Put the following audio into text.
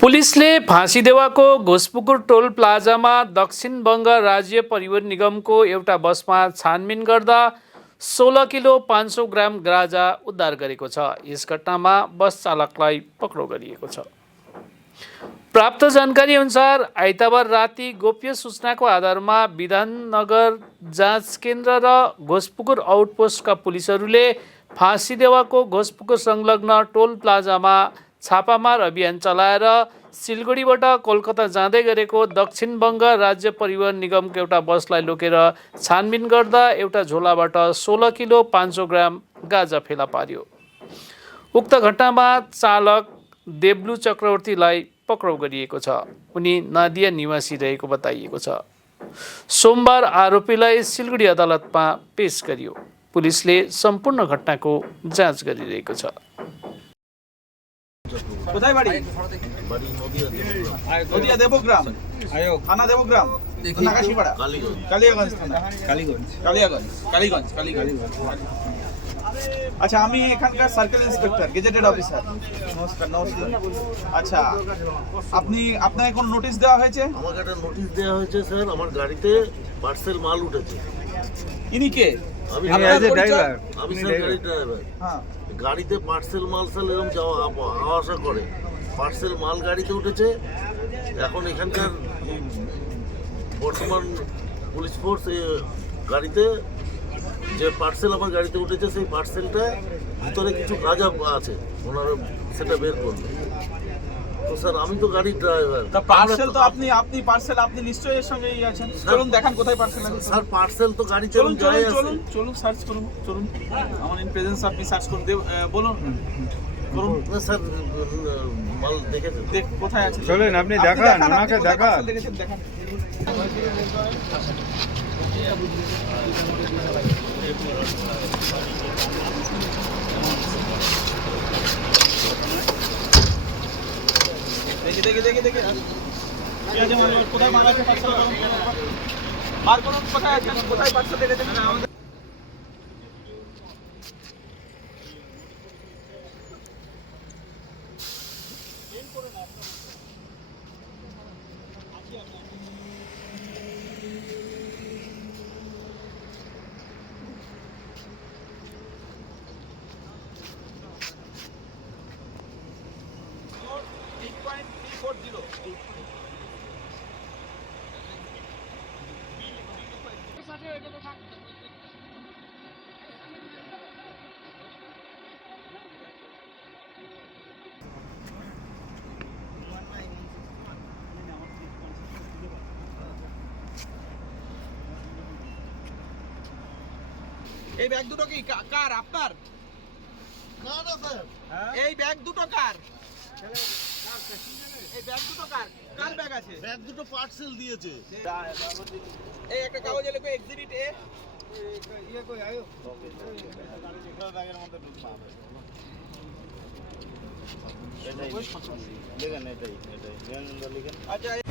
पुलिसले फाँसीदेवाको घोषपुकुर टोल प्लाजामा दक्षिण बङ्ग राज्य परिवहन निगमको एउटा बसमा छानबिन गर्दा 16 किलो 500 ग्राम गाँजा उद्धार गरेको छ। यस घटनामा बस चालकलाई पक्राउ गरिएको छ। प्राप्त जानकारी अनुसार आइतबार राति गोप्य सूचनाको आधारमा विधाननगर जाँच केन्द्र र घोषपुकुर आउटपोस्टका पुलिसहरूले फाँसीदेवाको घोषपुकुर संलग्न टोल प्लाजामा छापामार अभियान चलाएर सिलगढीबाट कोलकाता जाँदै गरेको दक्षिण बङ्ग राज्य परिवहन निगमको एउटा बसलाई लोकेर छानबिन गर्दा एउटा झोलाबाट 16 किलो 500 ग्राम गाँजा फेला पार्यो। उक्त घटनामा चालक देब्लु चक्रवर्तीलाई पक्राउ गरिएको छ। उनी नादिया निवासी रहेको बताइएको छ। सोमबार आरोपीलाई सिलगढी अदालतमा पेश गरियो। पुलिसले सम्पूर्ण घटनाको जाँच गरिरहेको छ। কোথায় বাড়ি? বাড়ি নদিয়া দেবগ্রাম। থানা দেবগ্রাম। নাগাশিপাড়া। কালিয়াগঞ্জ থানা। কালিগঞ্জ। আচ্ছা, আমি এখানকার সার্কেল ইন্সপেক্টর, গেজেটেড অফিসার। নমস্কার। আচ্ছা, আপনাকে কোন নোটিশ দেওয়া হয়েছে? আমাকে একটা নোটিশ দেওয়া হয়েছে স্যার, আমার গাড়িতে পার্সেল মাল উঠেছে। ইনি কে? আমি ড্রাইভার। আমি স্যার গাড়ি ড্রাইভার। হ্যাঁ। গাড়িতে পার্সেল মাল এরকম যাওয়া আসা করে, পার্সেল মাল গাড়িতে উঠেছে। এখন এখানকার বর্তমান পুলিশ ফোর্স গাড়িতে যে পার্সেল আমার গাড়িতে উঠেছে সেই পার্সেলটা ভিতরে কিছু গাঁজা আছে, ওনারা সেটা বের করলো। তো স্যার আমি তো গাড়ির ড্রাইভার। তা পার্সেল তো আপনি নিশ্চয়ই এর সঙ্গে আছেন। চলুন দেখান কোথায় পার্সেল আছে। স্যার পার্সেল তো গাড়ি চলুন যায় সার্চ করুন। চলুন আমার ইন প্রেজেন্স আপনি সার্চ করুন। বলুন করুন। না স্যার, মাল দেখেছেন? কোথায় আছে? চলেন আপনি দেখান, ওনাকে দেখান। দেখেছেন, দেখান। দেখি ঠিক আছে, কোথায় মাল আছে? পার্সেল মার করুন। কোথায় আছে? কোথায় পার্সেল দেখেছেন? এই ব্যাগ দুটো কি কার? আপনার? না না স্যার, এই ব্যাগ দুটো কার? এই ব্যাগ দুটো কার? কার ব্যাগ আছে? ব্যাগ দুটো পার্সেল দিয়েছে। এই একটা কাগজে লেখো এক্সিবিট এ। ব্যাগের মধ্যে ঢুকলাম। এটাই লিখেন, এটাই লিখেন। আচ্ছা।